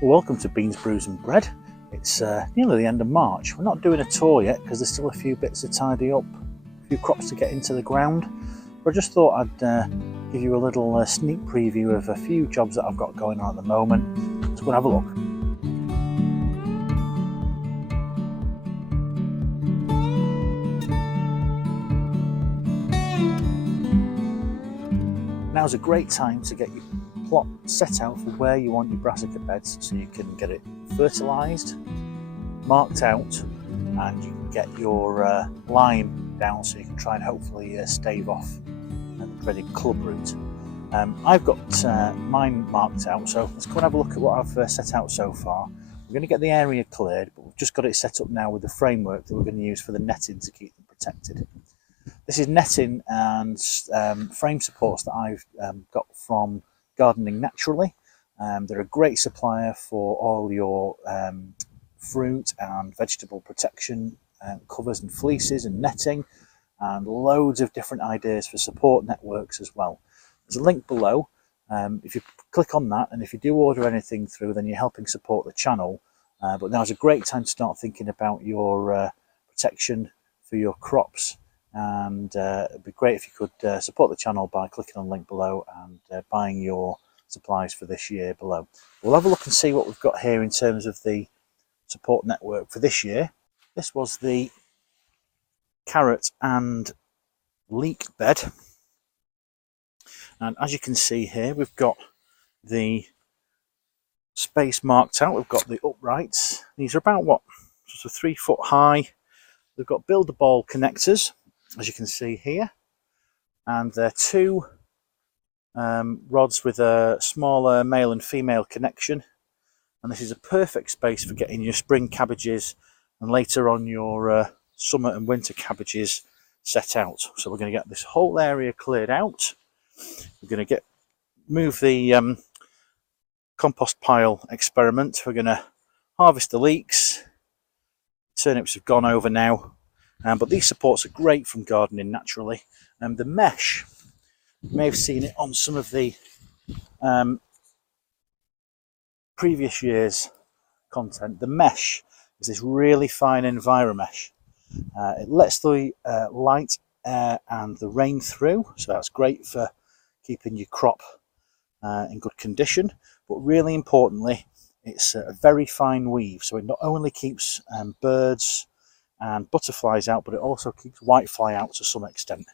Welcome to Beans, Brews and Bread. It's nearly the end of March. We're not doing a tour yet because there's still a few bits to tidy up, a few crops to get into the ground. But I just thought I'd give you a little sneak preview of a few jobs that I've got going on at the moment. Let's go and have a look. Now's a great time to get your plot set out for where you want your brassica beds so you can get it fertilised, marked out, and you can get your lime down so you can try and hopefully stave off the dreaded club root. I've got mine marked out, so let's go and have a look at what I've set out so far. We're going to get the area cleared, but we've just got it set up now with the framework that we're going to use for the netting to keep them protected. This is netting and frame supports that I've got from Gardening Naturally. They're a great supplier for all your fruit and vegetable protection covers and fleeces and netting, and loads of different ideas for support networks as well. There's a link below. If you click on that, and if you do order anything through, then you're helping support the channel. But now's a great time to start thinking about your protection for your crops, and it'd be great if you could support the channel by clicking on the link below and buying your supplies for this year below. We'll have a look and see what we've got here in terms of the support network for this year. This was the carrot and leek bed, and as you can see here, we've got the space marked out. We've got the uprights. These are about what, sort of 3 foot high. We've got builder ball connectors, as you can see here, and they're two rods with a smaller male and female connection, and this is a perfect space for getting your spring cabbages and later on your summer and winter cabbages set out. So we're going to get this whole area cleared out. We're going to move the compost pile experiment. We're going to harvest the leeks. Turnips have gone over now, but these supports are great from Gardening Naturally. The mesh, you may have seen it on some of the previous year's content. The mesh is this really fine EnviroMesh. It lets the light, air and the rain through, so that's great for keeping your crop in good condition. But really importantly, it's a very fine weave, so it not only keeps birds and butterflies out, but it also keeps whitefly out to some extent.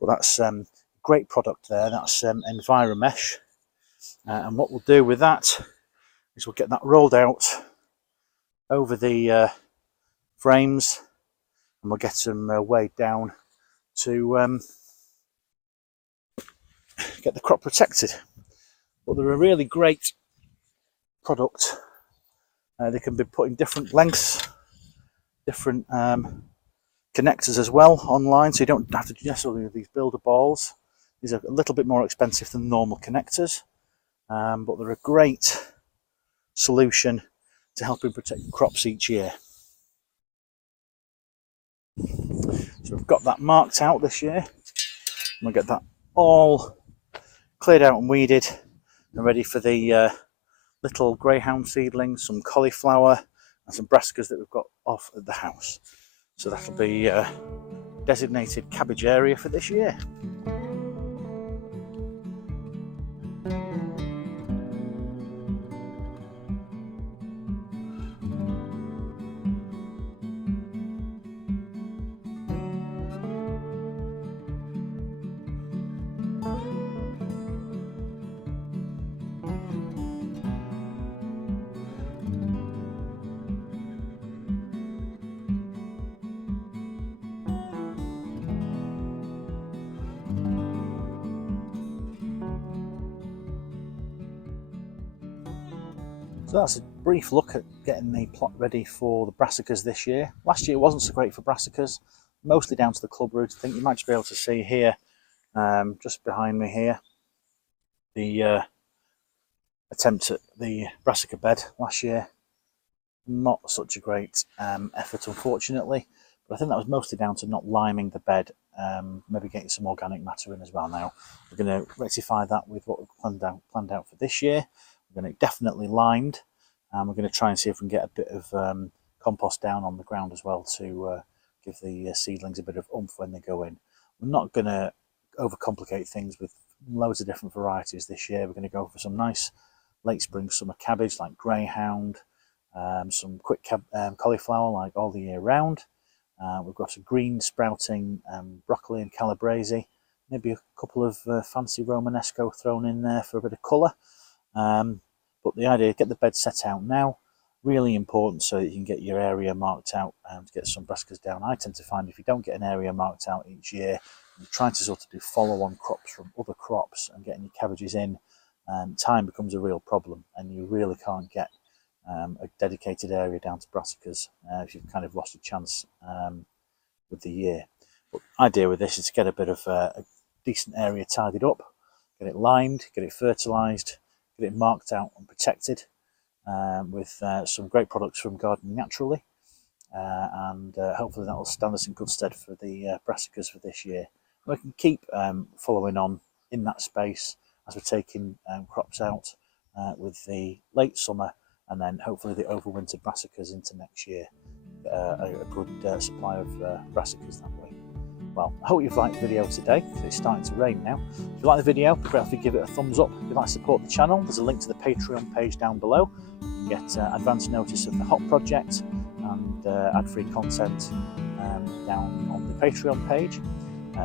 But that's a great product there. That's EnviroMesh, and what we'll do with that is we'll get that rolled out over the frames, and we'll get them weighed down to get the crop protected. But they're a really great product. They can be put in different lengths, different connectors as well online, so you don't have to necessarily use these builder balls. These are a little bit more expensive than normal connectors, but they're a great solution to helping protect crops each year. So we've got that marked out this year. We'll get that all cleared out and weeded and ready for the little greyhound seedlings, some cauliflower and some brassicas that we've got off at the house. So that'll be designated cabbage area for this year. So that's a brief look at getting the plot ready for the brassicas this year. Last year wasn't so great for brassicas, mostly down to the club root. I think you might just be able to see here, just behind me here, the attempt at the brassica bed last year. Not such a great effort, unfortunately, but I think that was mostly down to not liming the bed, maybe getting some organic matter in as well. Now we're going to rectify that with what we've planned out for this year. We're going to definitely limed, and we're going to try and see if we can get a bit of compost down on the ground as well to give the seedlings a bit of oomph when they go in. We're not going to overcomplicate things with loads of different varieties this year. We're going to go for some nice late spring summer cabbage like Greyhound, some quick cauliflower like all the year round. We've got a green sprouting broccoli and calabrese, maybe a couple of fancy Romanesco thrown in there for a bit of colour. But the idea, get the bed set out now, really important so that you can get your area marked out to get some brassicas down. I tend to find if you don't get an area marked out each year, you're trying to sort of do follow-on crops from other crops and getting your cabbages in, time becomes a real problem, and you really can't get a dedicated area down to brassicas if you've kind of lost your chance with the year. But the idea with this is to get a bit of a decent area tidied up, get it limed, get it fertilised, get it marked out and protected with some great products from Gardening Naturally, and hopefully that will stand us in good stead for the brassicas for this year. We can keep following on in that space as we're taking crops out with the late summer and then hopefully the overwinter brassicas into next year. A good supply of brassicas that way. Well, I hope you've liked the video today. It's starting to rain now. If you like the video, please give it a thumbs up. If you'd like to support the channel, there's a link to the Patreon page down below. You can get advance notice of the hop project and ad-free content down on the Patreon page.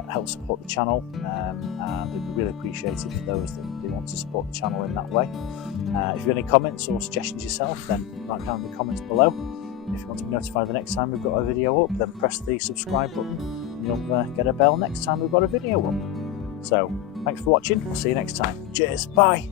Help support the channel, and it'd be really appreciated for those that do want to support the channel in that way. If you've any comments or suggestions yourself, then write down in the comments below. If you want to be notified the next time we've got a video up, then press the subscribe button and you'll get a bell next time we've got a video up. So thanks for watching, we'll see you next time. Cheers, bye.